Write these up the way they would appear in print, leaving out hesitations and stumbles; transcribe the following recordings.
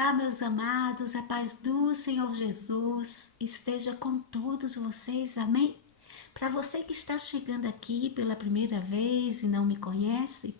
Olá, meus amados, a paz do Senhor Jesus esteja com todos vocês, amém? Para você que está chegando aqui pela primeira vez e não me conhece,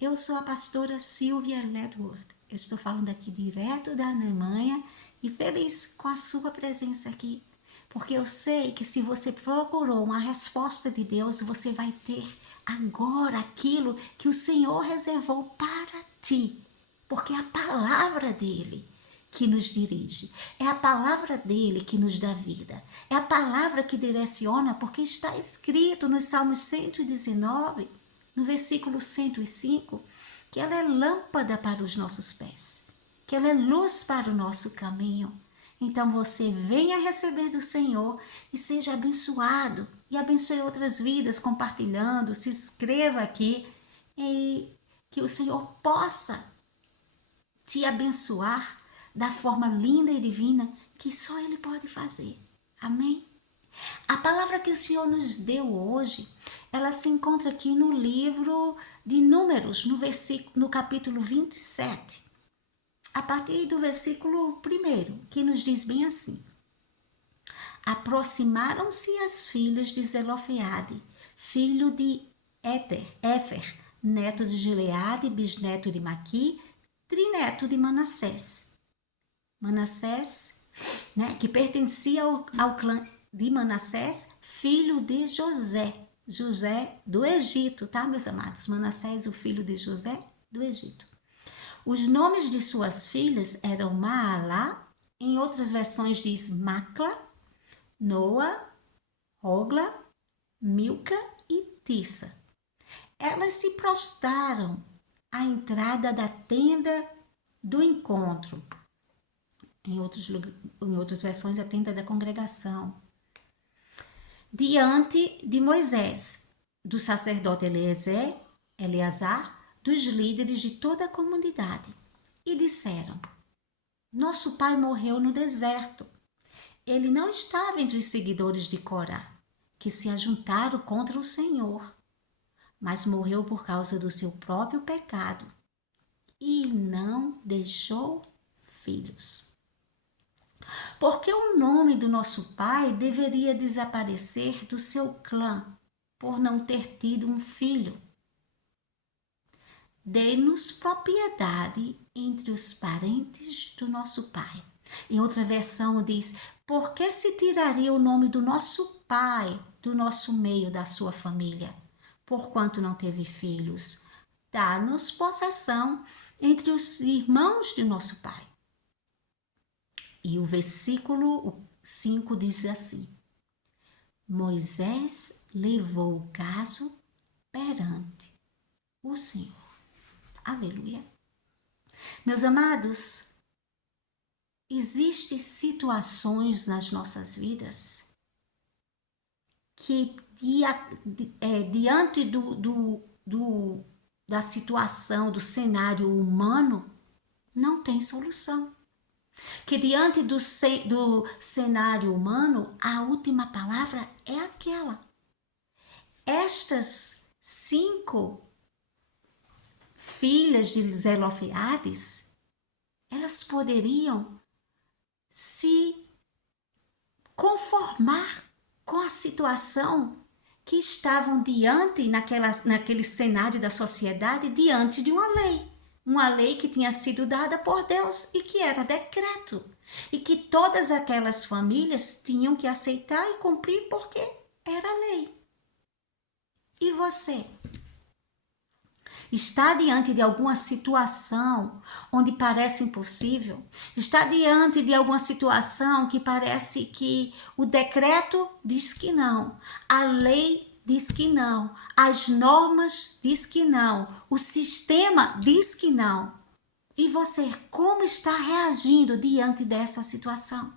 eu sou a pastora Sylvia Ledward. Eu estou falando aqui direto da Alemanha e feliz com a sua presença aqui, porque eu sei que se você procurou uma resposta de Deus, você vai ter agora aquilo que o Senhor reservou para ti. Porque é a palavra dele que nos dirige, é a palavra dele que nos dá vida, é a palavra que direciona, porque está escrito no Salmo 119, no versículo 105, que ela é lâmpada para os nossos pés, que ela é luz para o nosso caminho. Então você venha receber do Senhor e seja abençoado, e abençoe outras vidas compartilhando, se inscreva aqui e que o Senhor possa te abençoar da forma linda e divina que só Ele pode fazer. Amém? A palavra que o Senhor nos deu hoje, ela se encontra aqui no livro de Números, no capítulo 27, a partir do versículo 1, que nos diz bem assim: Aproximaram-se as filhas de Zelofeade, filho de Éfer, neto de Gileade, bisneto de Maqui, trineto de Manassés. Manassés, que pertencia ao clã de Manassés, filho de José do Egito, tá, meus amados? Manassés, o filho de José do Egito. Os nomes de suas filhas eram Maalá, em outras versões diz Macla, Noa, Hogla, Milca e Tissa. Elas se prostraram à entrada da tenda do encontro. Em outras versões, a tenda da congregação. Diante de Moisés, do sacerdote Eleazar, dos líderes de toda a comunidade. E disseram: Nosso pai morreu no deserto. Ele não estava entre os seguidores de Corá, que se ajuntaram contra o Senhor, mas morreu por causa do seu próprio pecado e não deixou filhos. Porque o nome do nosso pai deveria desaparecer do seu clã por não ter tido um filho. Dê-nos propriedade entre os parentes do nosso pai. Em outra versão diz: por que se tiraria o nome do nosso pai do nosso meio, da sua família? Porquanto não teve filhos, dá-nos possessão entre os irmãos de nosso pai. E o versículo 5 diz assim: Moisés levou o caso perante o Senhor. Aleluia. Meus amados, existem situações nas nossas vidas que diante da situação, do cenário humano, não tem solução. Que diante do cenário humano, a última palavra é aquela. Estas 5 filhas de Zelofeades, elas poderiam se conformar com a situação que estavam diante, naquele cenário da sociedade, diante de uma lei. Uma lei que tinha sido dada por Deus e que era decreto. E que todas aquelas famílias tinham que aceitar e cumprir porque era lei. E você? Está diante de alguma situação onde parece impossível? Está diante de alguma situação que parece que o decreto diz que não, a lei diz que não, as normas diz que não, o sistema diz que não. E você, como está reagindo diante dessa situação?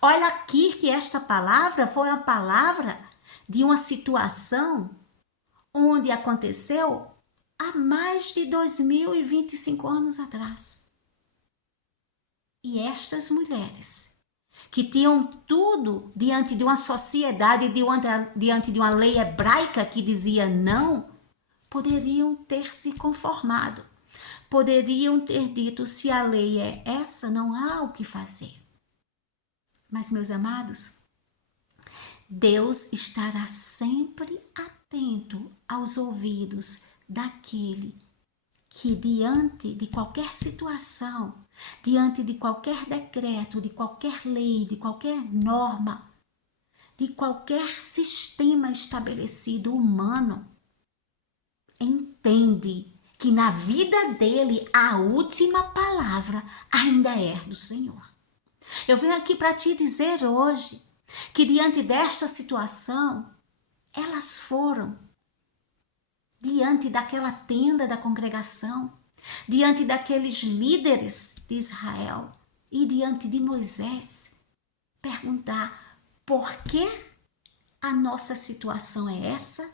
Olha aqui que esta palavra foi uma palavra de uma situação onde aconteceu há mais de 2025 anos atrás. E estas mulheres, que tinham tudo diante de uma sociedade, diante de uma lei hebraica que dizia não, poderiam ter se conformado, poderiam ter dito: se a lei é essa, não há o que fazer. Mas, meus amados, Deus estará sempre atento aos ouvidos daquele que, diante de qualquer situação, diante de qualquer decreto, de qualquer lei, de qualquer norma, de qualquer sistema estabelecido humano, entende que na vida dele a última palavra ainda é do Senhor. Eu venho aqui para te dizer hoje que diante desta situação, elas foram diante daquela tenda da congregação, diante daqueles líderes de Israel e diante de Moisés, perguntar por que a nossa situação é essa,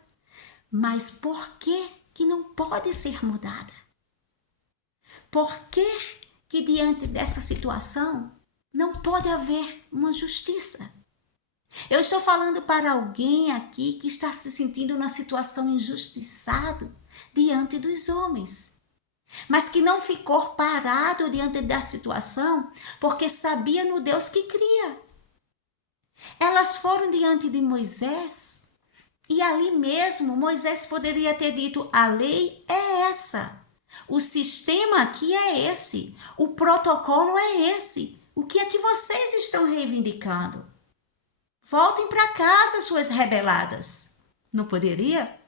mas por que não pode ser mudada? Por que diante dessa situação não pode haver uma justiça? Eu estou falando para alguém aqui que está se sentindo numa situação injustiçado diante dos homens, mas que não ficou parado diante da situação porque sabia no Deus que cria. Elas foram diante de Moisés e ali mesmo Moisés poderia ter dito: a lei é essa, o sistema aqui é esse, o protocolo é esse, o que é que vocês estão reivindicando? Voltem para casa, suas rebeladas. Não poderia?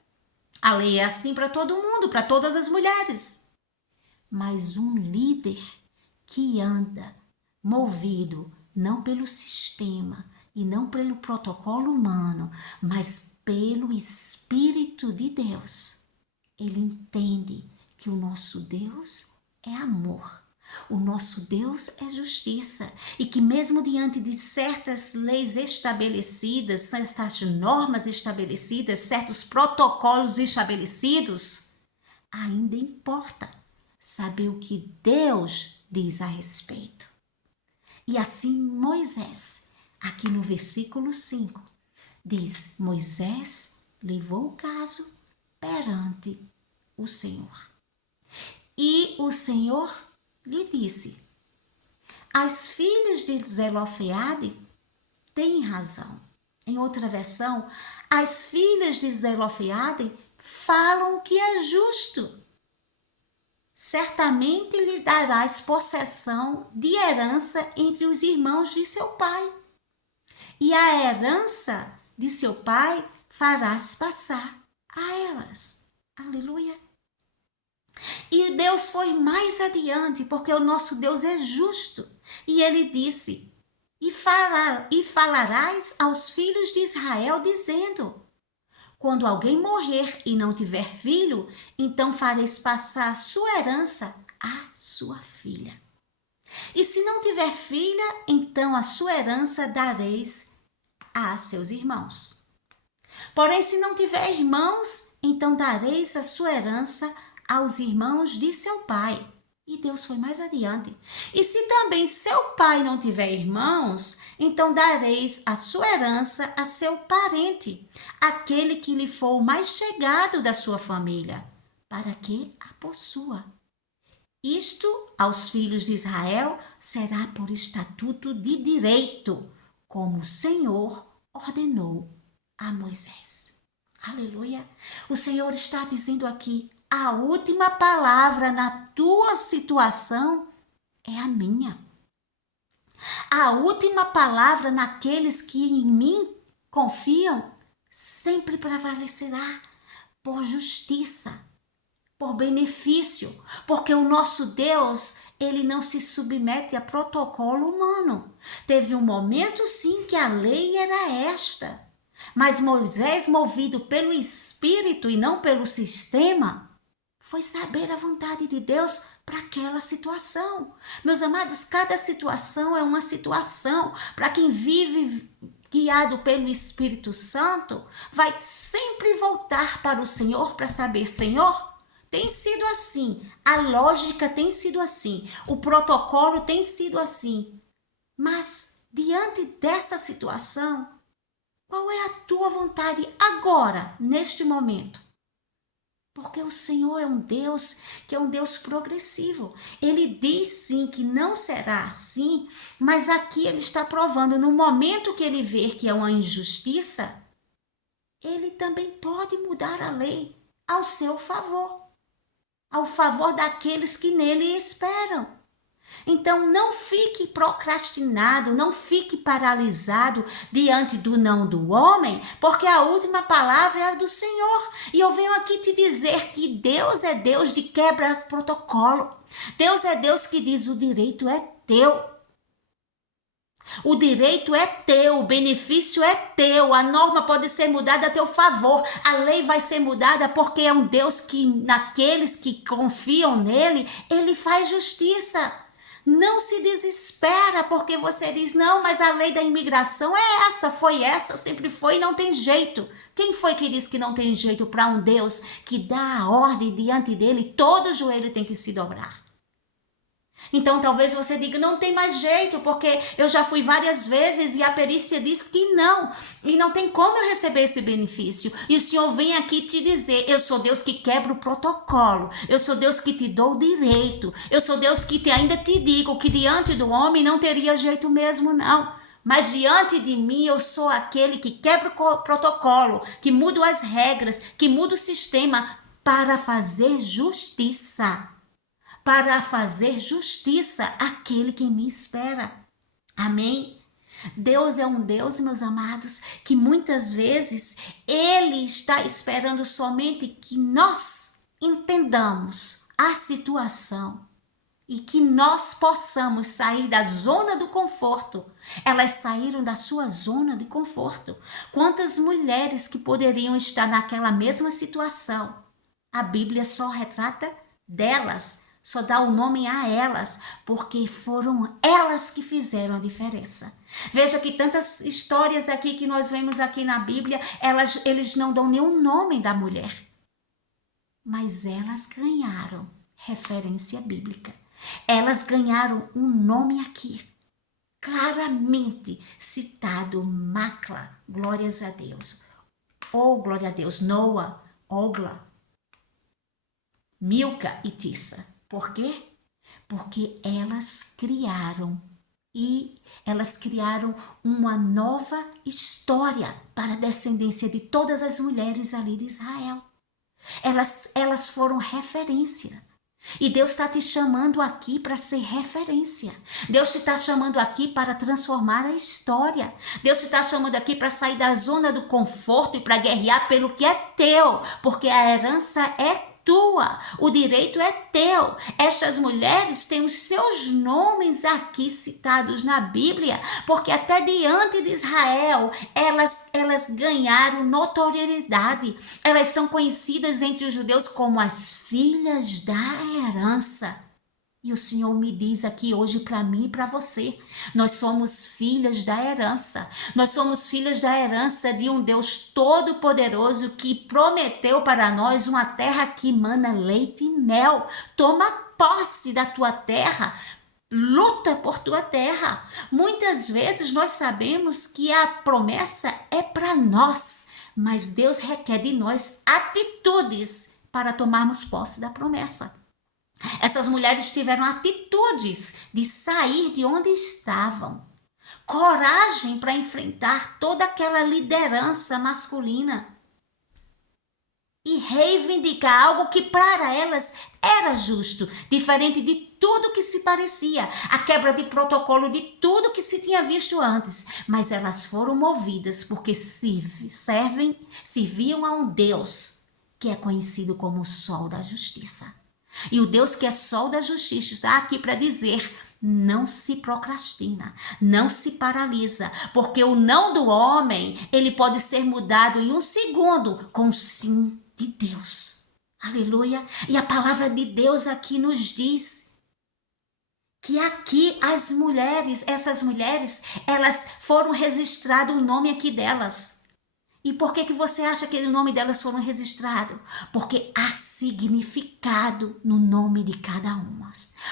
A lei é assim para todo mundo, para todas as mulheres. Mas um líder que anda movido não pelo sistema e não pelo protocolo humano, mas pelo Espírito de Deus, ele entende que o nosso Deus é amor. O nosso Deus é justiça e que mesmo diante de certas leis estabelecidas, certas normas estabelecidas, certos protocolos estabelecidos, ainda importa saber o que Deus diz a respeito. E assim Moisés, aqui no versículo 5, diz: Moisés levou o caso perante o Senhor. E o Senhor lhe disse: as filhas de Zelofeade têm razão. Em outra versão, as filhas de Zelofeade falam o que é justo. Certamente lhes darás possessão de herança entre os irmãos de seu pai. E a herança de seu pai farás passar a elas. Aleluia. E Deus foi mais adiante, porque o nosso Deus é justo. E ele disse: e falarás aos filhos de Israel, dizendo: quando alguém morrer e não tiver filho, então fareis passar a sua herança à sua filha. E se não tiver filha, então a sua herança dareis a seus irmãos. Porém, se não tiver irmãos, então dareis a sua herança aos irmãos de seu pai. E Deus foi mais adiante. E se também seu pai não tiver irmãos, então dareis a sua herança a seu parente, aquele que lhe for o mais chegado da sua família, para que a possua. Isto aos filhos de Israel será por estatuto de direito, como o Senhor ordenou a Moisés. Aleluia! O Senhor está dizendo aqui: a última palavra na tua situação é a minha. A última palavra naqueles que em mim confiam sempre prevalecerá por justiça, por benefício, porque o nosso Deus, ele não se submete a protocolo humano. Teve um momento sim que a lei era esta, mas Moisés, movido pelo Espírito e não pelo sistema, foi saber a vontade de Deus para aquela situação. Meus amados, cada situação é uma situação. Para quem vive guiado pelo Espírito Santo, vai sempre voltar para o Senhor para saber: Senhor, tem sido assim, a lógica tem sido assim, o protocolo tem sido assim. Mas, diante dessa situação, qual é a tua vontade agora, neste momento? Porque o Senhor é um Deus que é um Deus progressivo. Ele diz sim que não será assim, mas aqui ele está provando, no momento que ele vê que é uma injustiça, ele também pode mudar a lei ao seu favor, ao favor daqueles que nele esperam. Então não fique procrastinado, não fique paralisado diante do não do homem, porque a última palavra é a do Senhor. E eu venho aqui te dizer que Deus é Deus de quebra protocolo. Deus é Deus que diz: o direito é teu. O direito é teu, o benefício é teu, a norma pode ser mudada a teu favor, a lei vai ser mudada porque é um Deus que, naqueles que confiam nele, ele faz justiça. Não se desespera porque você diz: não, mas a lei da imigração é essa, foi essa, sempre foi e não tem jeito. Quem foi que disse que não tem jeito para um Deus que dá a ordem diante dele, todo joelho tem que se dobrar? Então talvez você diga: não tem mais jeito, porque eu já fui várias vezes e a perícia diz que não, e não tem como eu receber esse benefício. E o Senhor vem aqui te dizer: eu sou Deus que quebra o protocolo, eu sou Deus que te dou o direito, eu sou Deus que ainda te digo que diante do homem não teria jeito mesmo não. Mas diante de mim eu sou aquele que quebra o protocolo, que muda as regras, que muda o sistema para fazer justiça. Para fazer justiça àquele que me espera. Amém? Deus é um Deus, meus amados, que muitas vezes Ele está esperando somente que nós entendamos a situação e que nós possamos sair da zona do conforto. Elas saíram da sua zona de conforto. Quantas mulheres que poderiam estar naquela mesma situação? A Bíblia só retrata delas, só dá o nome a elas, porque foram elas que fizeram a diferença. Veja que tantas histórias aqui que nós vemos aqui na Bíblia, eles não dão nenhum nome da mulher. Mas elas ganharam referência bíblica. Elas ganharam um nome aqui, claramente citado: Macla, glórias a Deus. Oh, glória a Deus, Noa, Ogla, Milca e Tissa. Por quê? Porque elas criaram uma nova história para a descendência de todas as mulheres ali de Israel. Elas foram referência. E Deus está te chamando aqui para ser referência. Deus te está chamando aqui para transformar a história. Deus te está chamando aqui para sair da zona do conforto e para guerrear pelo que é teu, porque a herança é tua, o direito é teu. Estas mulheres têm os seus nomes aqui citados na Bíblia, porque até diante de Israel elas ganharam notoriedade. Elas são conhecidas entre os judeus como as filhas da herança. E o Senhor me diz aqui hoje para mim e para você: nós somos filhas da herança. Nós somos filhas da herança de um Deus todo-poderoso que prometeu para nós uma terra que emana leite e mel. Toma posse da tua terra. Luta por tua terra. Muitas vezes nós sabemos que a promessa é para nós, mas Deus requer de nós atitudes para tomarmos posse da promessa. Essas mulheres tiveram atitudes de sair de onde estavam, coragem para enfrentar toda aquela liderança masculina e reivindicar algo que para elas era justo, diferente de tudo que se parecia, a quebra de protocolo de tudo que se tinha visto antes. Mas elas foram movidas porque serviam a um Deus que é conhecido como o Sol da Justiça. E o Deus que é Sol da Justiça está aqui para dizer: não se procrastina, não se paralisa, porque o não do homem, ele pode ser mudado em um segundo com o sim de Deus. Aleluia! E a palavra de Deus aqui nos diz que aqui as mulheres, essas mulheres, elas foram registradas o nome aqui delas. E por que você acha que o nome delas foram registrados? Porque há significado no nome de cada uma.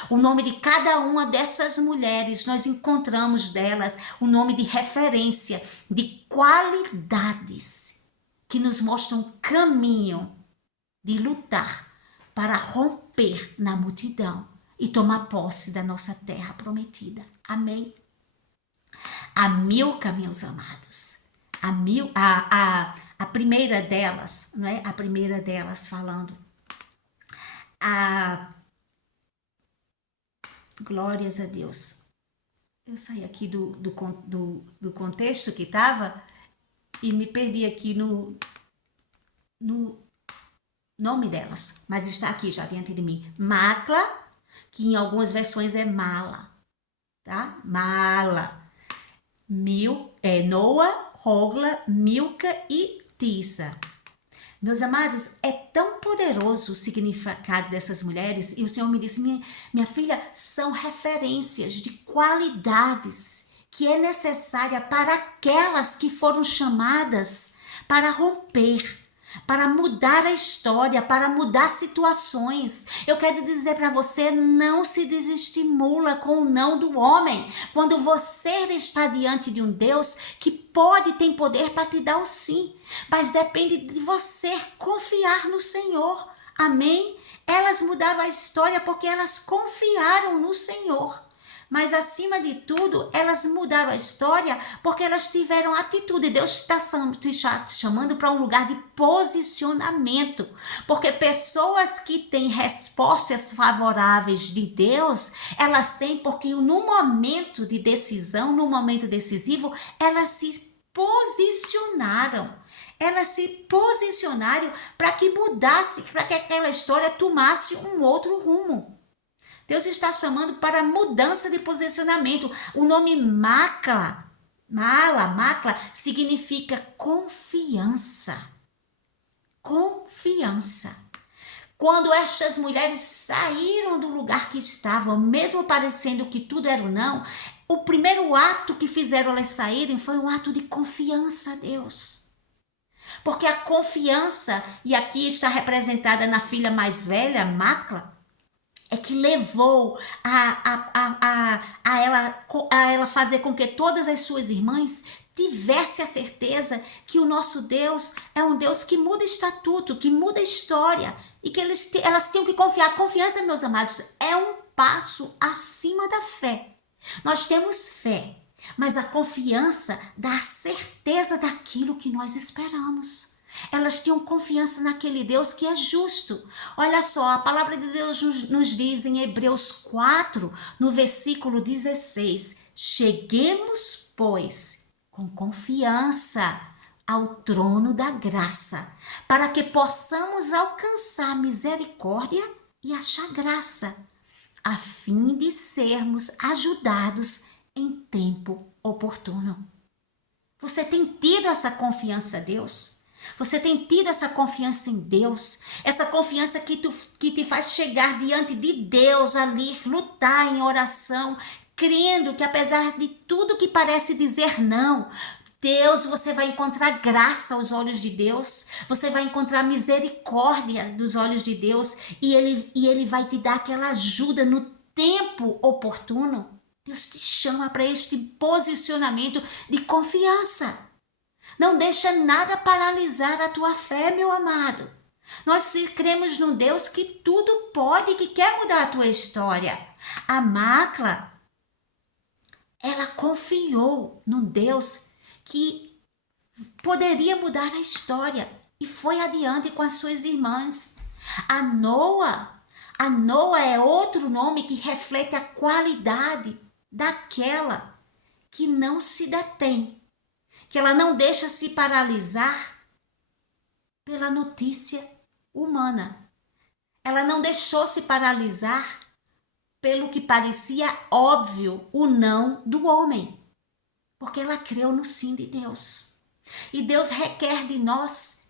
O nome de cada uma dessas mulheres, nós encontramos delas o nome de referência, de qualidades que nos mostram caminho de lutar para romper na multidão e tomar posse da nossa terra prometida. Amém? A Milca, meus amados, a primeira delas, não é? A primeira delas falando, glórias a Deus. Eu saí aqui do contexto que estava e me perdi aqui no nome delas, mas está aqui já diante de mim. Macla, que em algumas versões é Mala, tá? Mala. Noa, Hogla, Milca e Tissa. Meus amados, é tão poderoso o significado dessas mulheres, e o Senhor me disse, minha filha, são referências de qualidades que é necessária para aquelas que foram chamadas para romper, para mudar a história, para mudar situações. Eu quero dizer para você, não se desestimula com o não do homem. Quando você está diante de um Deus que tem poder para te dar o sim, mas depende de você confiar no Senhor. Amém? Elas mudaram a história porque elas confiaram no Senhor. Mas, acima de tudo, elas mudaram a história porque elas tiveram atitude. Deus está te chamando para um lugar de posicionamento. Porque pessoas que têm respostas favoráveis de Deus, elas têm porque no momento de decisão, no momento decisivo, elas se posicionaram. Elas se posicionaram para que mudasse, para que aquela história tomasse um outro rumo. Deus está chamando para mudança de posicionamento. O nome Macla significa confiança. Confiança. Quando estas mulheres saíram do lugar que estavam, mesmo parecendo que tudo era um não, o primeiro ato que fizeram elas saírem foi um ato de confiança a Deus. Porque a confiança, e aqui está representada na filha mais velha, Macla, é que levou a ela fazer com que todas as suas irmãs tivessem a certeza que o nosso Deus é um Deus que muda estatuto, que muda história, e que elas tinham que confiar. A confiança, meus amados, é um passo acima da fé. Nós temos fé, mas a confiança dá a certeza daquilo que nós esperamos. Elas tinham confiança naquele Deus que é justo. Olha só, a palavra de Deus nos diz em Hebreus 4, no versículo 16: cheguemos, pois, com confiança ao trono da graça, para que possamos alcançar misericórdia e achar graça, a fim de sermos ajudados em tempo oportuno. Você tem tido essa confiança a Deus? Você tem tido essa confiança em Deus? Essa confiança que te faz chegar diante de Deus ali, lutar em oração, crendo que apesar de tudo que parece dizer não, Deus, você vai encontrar graça aos olhos de Deus, você vai encontrar misericórdia dos olhos de Deus, e Ele vai te dar aquela ajuda no tempo oportuno. Deus te chama para este posicionamento de confiança. Não deixa nada paralisar a tua fé, meu amado. Nós cremos num Deus que tudo pode, que quer mudar a tua história. A Macla, ela confiou num Deus que poderia mudar a história e foi adiante com as suas irmãs. A Noa é outro nome que reflete a qualidade daquela que não se detém, que ela não deixa se paralisar pela notícia humana. Ela não deixou se paralisar pelo que parecia óbvio, o não do homem, porque ela creu no sim de Deus. E Deus requer de nós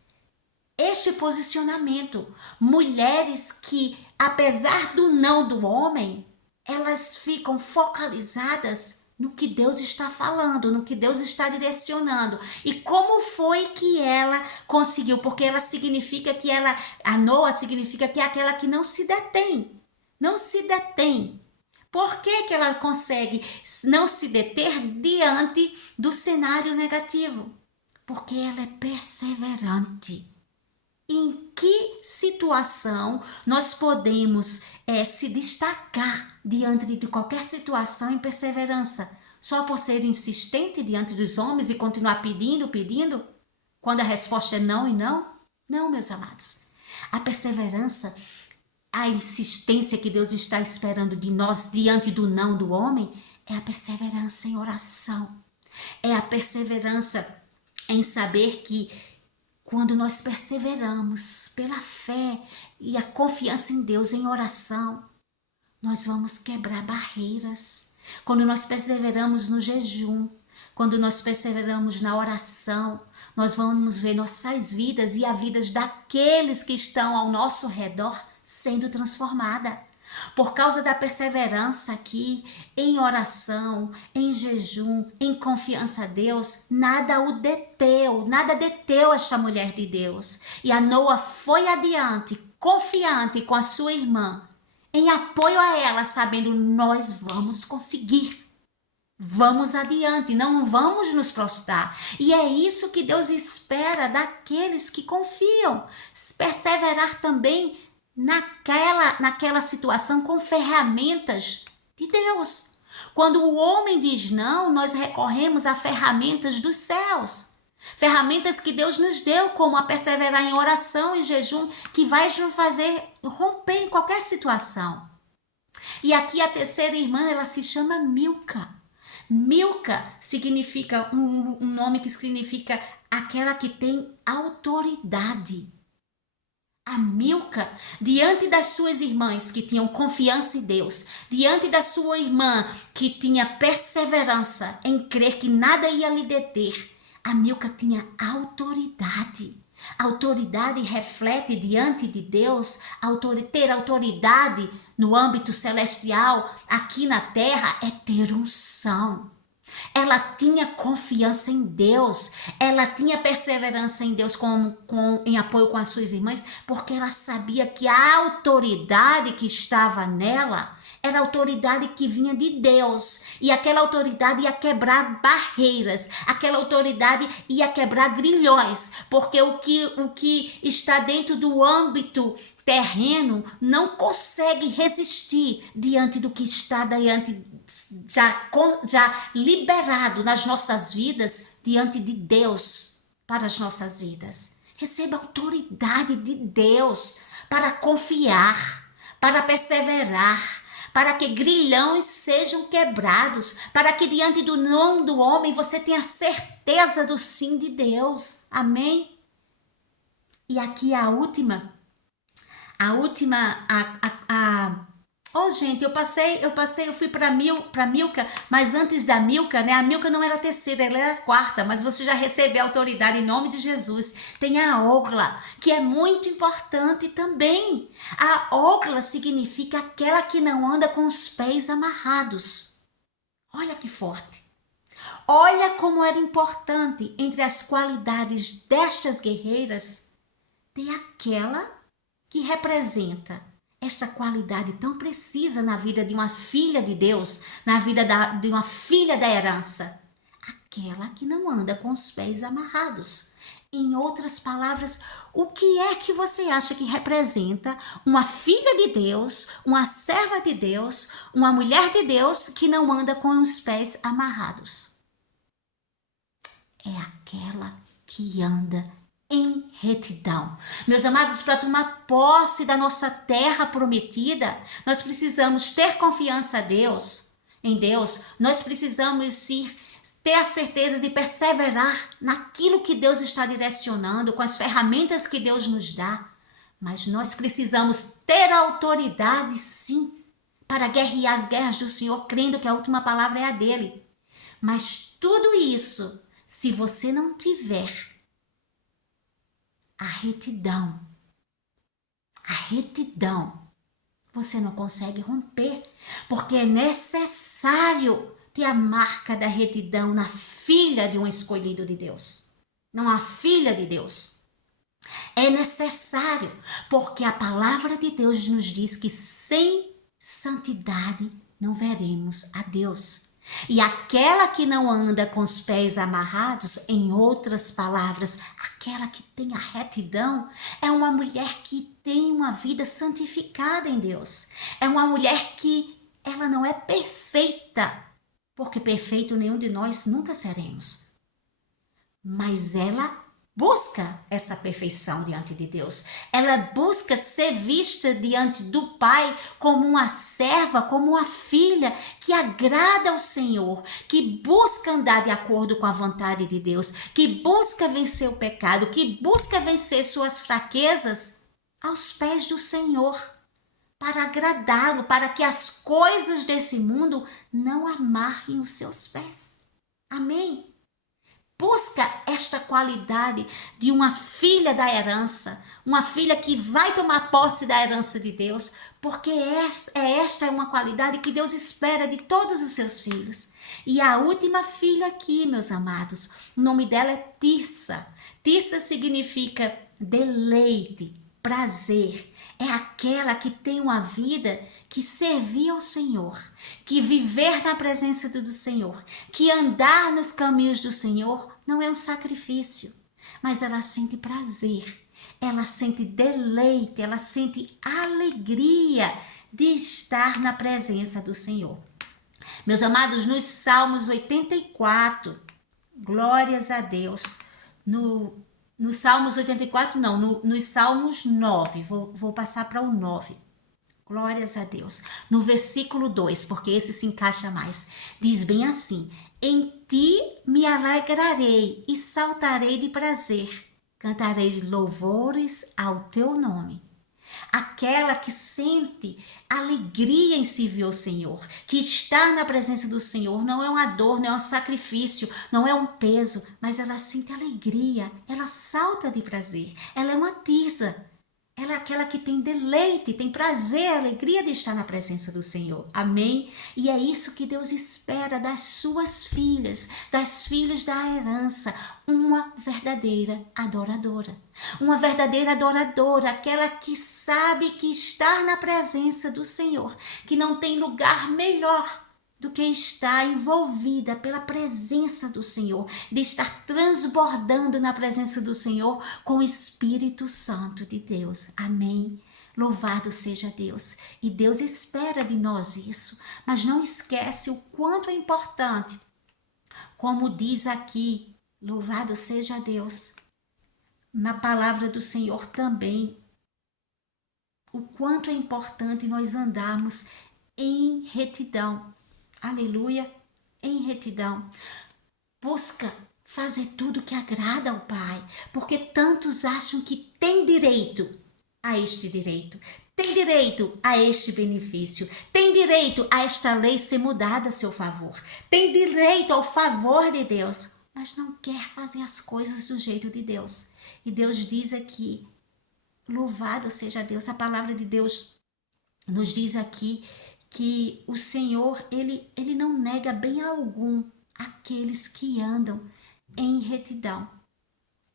este posicionamento. Mulheres que, apesar do não do homem, elas ficam focalizadas no que Deus está falando, no que Deus está direcionando. E como foi que ela conseguiu? Porque ela significa que a Noa significa que é aquela que não se detém. Não se detém. Por que ela consegue não se deter diante do cenário negativo? Porque ela é perseverante. em que situação nós podemos se destacar diante de qualquer situação em perseverança? Só por ser insistente diante dos homens e continuar pedindo, quando a resposta é não e não? Não, meus amados. A perseverança, a insistência que Deus está esperando de nós diante do não do homem, é a perseverança em oração. É a perseverança em saber que quando nós perseveramos pela fé e a confiança em Deus em oração, nós vamos quebrar barreiras. Quando nós perseveramos no jejum, quando nós perseveramos na oração, nós vamos ver nossas vidas e as vidas daqueles que estão ao nosso redor sendo transformada. Por causa da perseverança aqui, em oração, em jejum, em confiança a Deus, nada deteu esta mulher de Deus. E a Noa foi adiante, confiante com a sua irmã, em apoio a ela, sabendo, nós vamos conseguir. Vamos adiante, não vamos nos prostrar. E é isso que Deus espera daqueles que confiam. Perseverar também naquela situação com ferramentas de Deus. Quando o homem diz não, nós recorremos a ferramentas dos céus. Ferramentas que Deus nos deu, como a perseverar em oração e jejum, que vai nos fazer romper em qualquer situação. E aqui a terceira irmã, ela se chama Milca. Milca significa um nome que significa aquela que tem autoridade. A Milca, diante das suas irmãs que tinham confiança em Deus, diante da sua irmã que tinha perseverança em crer que nada ia lhe deter, a Milca tinha autoridade. Autoridade reflete diante de Deus, ter autoridade no âmbito celestial, aqui na terra, é ter unção. Ela tinha confiança em Deus, ela tinha perseverança em Deus em apoio com as suas irmãs, porque ela sabia que a autoridade que estava nela era a autoridade que vinha de Deus. E aquela autoridade ia quebrar barreiras, aquela autoridade ia quebrar grilhões, porque o que está dentro do âmbito terreno não consegue resistir diante do que está já liberado nas nossas vidas, diante de Deus para as nossas vidas. Receba a autoridade de Deus para confiar, para perseverar, para que grilhões sejam quebrados, para que diante do não do homem você tenha certeza do sim de Deus. Amém? E aqui a última, gente, eu fui para Milca, mas antes da Milca, né? A Milca não era a terceira, ela era a quarta, mas você já recebeu a autoridade em nome de Jesus. Tem a Ogla, que é muito importante também. A Ogla significa aquela que não anda com os pés amarrados. Olha que forte. Olha como era importante entre as qualidades destas guerreiras ter aquela que representa esta qualidade tão precisa na vida de uma filha de Deus, na vida de uma filha da herança. Aquela que não anda com os pés amarrados. Em outras palavras, o que é que você acha que representa uma filha de Deus, uma serva de Deus, uma mulher de Deus que não anda com os pés amarrados? É aquela que anda em retidão. Meus amados, para tomar posse da nossa terra prometida, nós precisamos ter confiança em Deus, nós precisamos sim ter a certeza de perseverar naquilo que Deus está direcionando, com as ferramentas que Deus nos dá, mas nós precisamos ter autoridade sim, para guerrear as guerras do Senhor, crendo que a última palavra é a dele. Mas tudo isso, se você não tiver a retidão, você não consegue romper, porque é necessário ter a marca da retidão na filha de um escolhido de Deus, não a filha de Deus. É necessário, porque a palavra de Deus nos diz que sem santidade não veremos a Deus. E aquela que não anda com os pés amarrados, em outras palavras, aquela que tem a retidão, é uma mulher que tem uma vida santificada em Deus. É uma mulher que ela não é perfeita, porque perfeito nenhum de nós nunca seremos. Mas ela busca essa perfeição diante de Deus. Ela busca ser vista diante do Pai como uma serva, como uma filha que agrada ao Senhor, que busca andar de acordo com a vontade de Deus, que busca vencer o pecado, que busca vencer suas fraquezas aos pés do Senhor, para agradá-lo, para que as coisas desse mundo não amarrem os seus pés. Amém? Busca esta qualidade de uma filha da herança, uma filha que vai tomar posse da herança de Deus, porque esta é uma qualidade que Deus espera de todos os seus filhos. E a última filha aqui, meus amados, o nome dela é Tirsa. Tirsa significa deleite, prazer. É aquela que tem uma vida que servir ao Senhor, que viver na presença do Senhor, que andar nos caminhos do Senhor não é um sacrifício, mas ela sente prazer, ela sente deleite, ela sente alegria de estar na presença do Senhor. Meus amados, nos Salmos 84, glórias a Deus, no Salmos 84 não, nos Salmos 9, vou passar para o 9. Glórias a Deus. No versículo 2, porque esse se encaixa mais, diz bem assim: em ti me alegrarei e saltarei de prazer, cantarei louvores ao teu nome. Aquela que sente alegria em servir ao Senhor, que está na presença do Senhor, não é uma dor, não é um sacrifício, não é um peso, mas ela sente alegria, ela salta de prazer, ela é uma Tirsa. Ela é aquela que tem deleite, tem prazer, alegria de estar na presença do Senhor. Amém? E é isso que Deus espera das suas filhas, das filhas da herança. Uma verdadeira adoradora. Uma verdadeira adoradora, aquela que sabe que estar na presença do Senhor, que não tem lugar melhor do que estar envolvida pela presença do Senhor, de estar transbordando na presença do Senhor com o Espírito Santo de Deus. Amém? Louvado seja Deus. E Deus espera de nós isso, mas não esquece o quanto é importante. Como diz aqui, louvado seja Deus, na palavra do Senhor também, o quanto é importante nós andarmos em retidão. Aleluia, em retidão. Busca fazer tudo que agrada ao Pai, porque tantos acham que tem direito a este direito, tem direito a este benefício, tem direito a esta lei ser mudada a seu favor, tem direito ao favor de Deus, mas não quer fazer as coisas do jeito de Deus. E Deus diz aqui, louvado seja Deus, a palavra de Deus nos diz aqui que o Senhor, ele não nega bem algum aqueles que andam em retidão.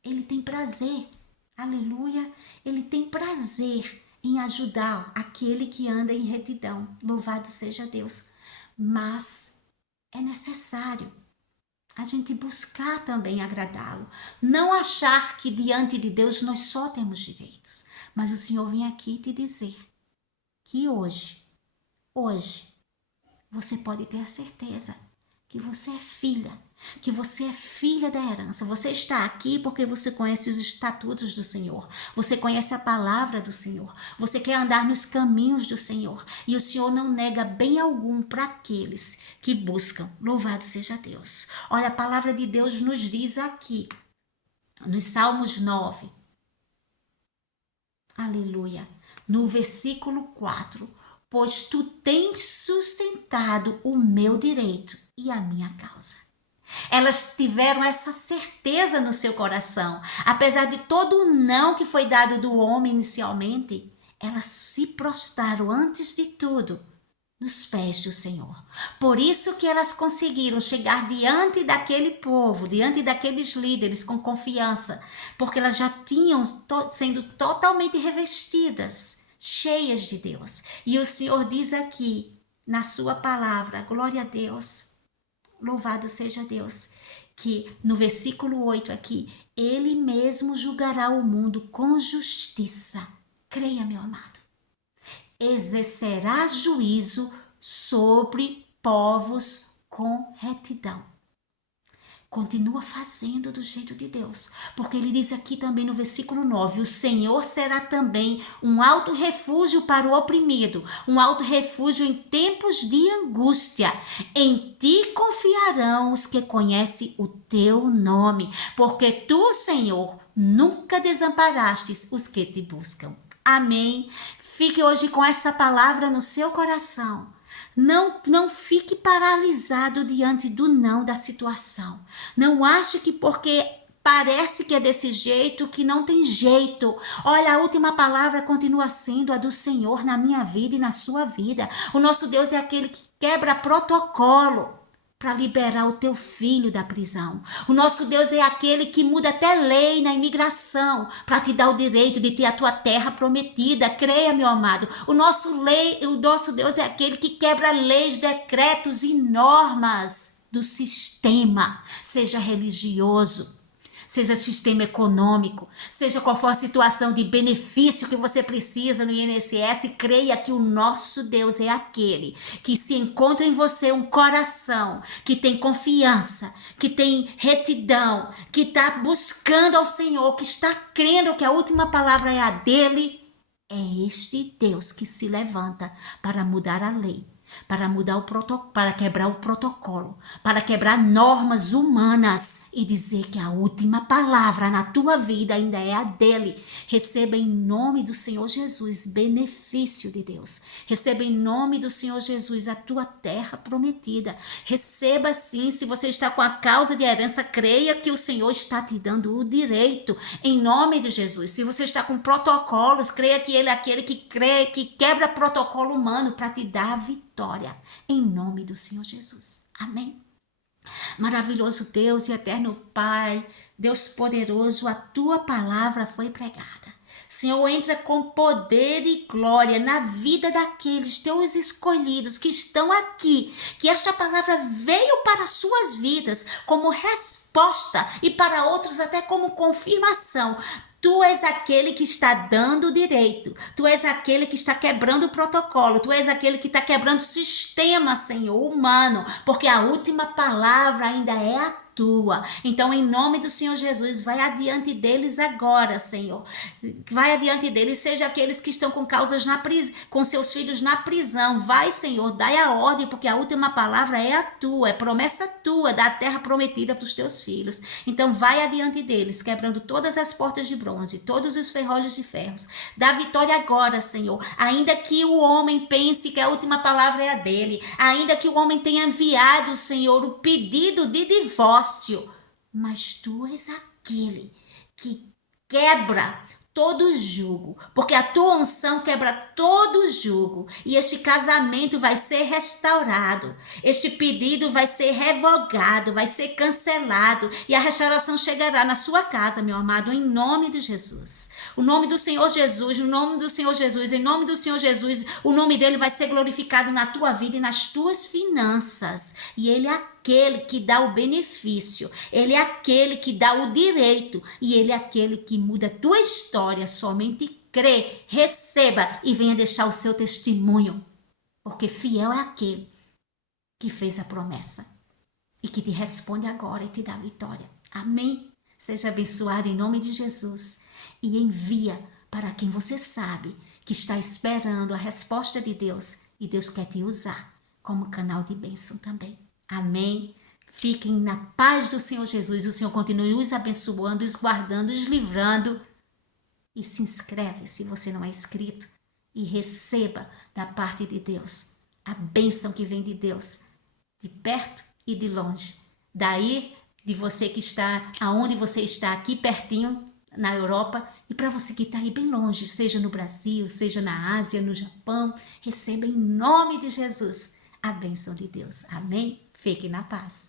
Ele tem prazer, aleluia, ele tem prazer em ajudar aquele que anda em retidão. Louvado seja Deus. Mas é necessário a gente buscar também agradá-lo. Não achar que diante de Deus nós só temos direitos. Mas o Senhor vem aqui te dizer que hoje, você pode ter a certeza que você é filha, que você é filha da herança. Você está aqui porque você conhece os estatutos do Senhor, você conhece a palavra do Senhor, você quer andar nos caminhos do Senhor, e o Senhor não nega bem algum para aqueles que buscam. Louvado seja Deus. Olha, a palavra de Deus nos diz aqui, nos Salmos 9, aleluia, no versículo 4, pois tu tens sustentado o meu direito e a minha causa. Elas tiveram essa certeza no seu coração. Apesar de todo o não que foi dado do homem inicialmente, elas se prostraram antes de tudo nos pés do Senhor. Por isso que elas conseguiram chegar diante daquele povo, diante daqueles líderes com confiança, porque elas já tinham sendo totalmente revestidas, cheias de Deus. E o Senhor diz aqui, na sua palavra, glória a Deus, Louvado seja Deus, que no versículo 8 aqui, ele mesmo julgará o mundo com justiça. Creia, meu amado. Exercerá juízo sobre povos com retidão. Continua fazendo do jeito de Deus, porque ele diz aqui também no versículo 9, o Senhor será também um alto refúgio para o oprimido, um alto refúgio em tempos de angústia. Em ti confiarão os que conhecem o teu nome, porque tu, Senhor, nunca desamparastes os que te buscam. Amém. Fique hoje com essa palavra no seu coração. Não fique paralisado diante do não da situação. Não ache que porque parece que é desse jeito, que não tem jeito. Olha, a última palavra continua sendo a do Senhor na minha vida e na sua vida. O nosso Deus é aquele que quebra protocolo para liberar o teu filho da prisão. O nosso Deus é aquele que muda até lei na imigração para te dar o direito de ter a tua terra prometida. Creia, meu amado. O nosso Deus é aquele que quebra leis, decretos e normas do sistema, seja religioso, seja sistema econômico, seja qual for a situação de benefício que você precisa no INSS, creia que o nosso Deus é aquele que se encontra em você um coração que tem confiança, que tem retidão, que está buscando ao Senhor, que está crendo que a última palavra é a dele. É este Deus que se levanta para mudar a lei, para mudar para quebrar o protocolo, para quebrar normas humanas e dizer que a última palavra na tua vida ainda é a dele. Receba em nome do Senhor Jesus benefício de Deus. Receba em nome do Senhor Jesus a tua terra prometida. Receba sim, se você está com a causa de herança, creia que o Senhor está te dando o direito em nome de Jesus. Se você está com protocolos, creia que ele é aquele que quebra protocolo humano para te dar a vitória em nome do Senhor Jesus. Amém. Maravilhoso Deus e eterno Pai, Deus poderoso, a tua palavra foi pregada. Senhor, entra com poder e glória na vida daqueles teus escolhidos que estão aqui, que esta palavra veio para as suas vidas como resposta e para outros até como confirmação. Tu és aquele que está dando o direito, tu és aquele que está quebrando o protocolo, tu és aquele que está quebrando o sistema, Senhor, humano, porque a última palavra ainda é a tua. Então, em nome do Senhor Jesus, vai adiante deles agora, Senhor. Vai adiante deles, seja aqueles que estão com causas com seus filhos na prisão. Vai, Senhor, dai a ordem, porque a última palavra é a tua, é promessa tua da terra prometida para os teus filhos. Então, vai adiante deles, quebrando todas as portas de bronze, todos os ferrolhos de ferros. Dá vitória agora, Senhor. Ainda que o homem pense que a última palavra é a dele, ainda que o homem tenha enviado, Senhor, o pedido de divórcio, mas tu és aquele que quebra todo jugo, porque a tua unção quebra todo jugo, e este casamento vai ser restaurado, este pedido vai ser revogado, vai ser cancelado, e a restauração chegará na sua casa, meu amado, em nome de Jesus. O nome do Senhor Jesus, o nome do Senhor Jesus, em nome do Senhor Jesus, o nome dele vai ser glorificado na tua vida e nas tuas finanças, e ele é aquele que dá o benefício, ele é aquele que dá o direito, e ele é aquele que muda a tua história. Somente crê, receba e venha deixar o seu testemunho, porque fiel é aquele que fez a promessa e que te responde agora e te dá vitória. Amém? Seja abençoado em nome de Jesus e envia para quem você sabe que está esperando a resposta de Deus, e Deus quer te usar como canal de bênção também. Amém? Fiquem na paz do Senhor Jesus. O Senhor continue os abençoando, os guardando, os livrando. E se inscreve se você não é inscrito e receba da parte de Deus a bênção que vem de Deus, de perto e de longe. Daí, de você que está, aonde você está, aqui pertinho, na Europa, e para você que está aí bem longe, seja no Brasil, seja na Ásia, no Japão, receba em nome de Jesus a bênção de Deus. Amém? Fique na paz.